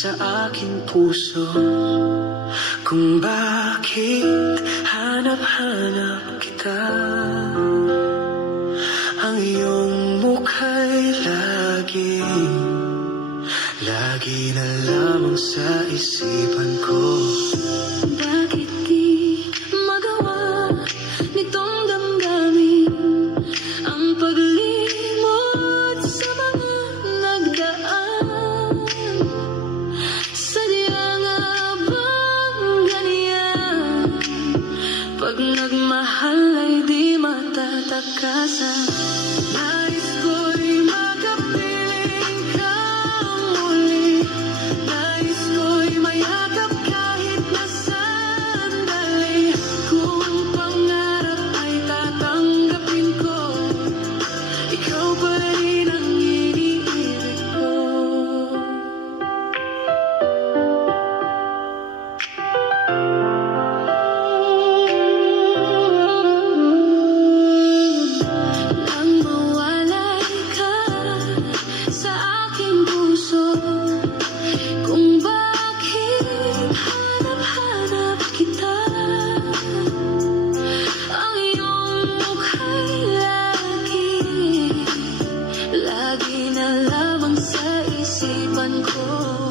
sa aking puso, kung bakit hanap-hanap kita. Ang iyong mukha'y lagi na lamang sa isipan ko. Bakit di magawa nitong damdamin ang paglimot sa mga nagdaan? Sadya nga bang ganyan? Pag nagmahal ay di matatakasan. Nais ko'y makapiling ka muli. Nais ko'y mayakap kahit na sandali. Kung pangarap ay tatanggapin ko, ikaw pa rin ang iniibig ko. Nang mawalay ka sa aking puso, kung bakit hanap-hanap kita. Ang iyong mukha'y lagi na lamang sa isipan ko.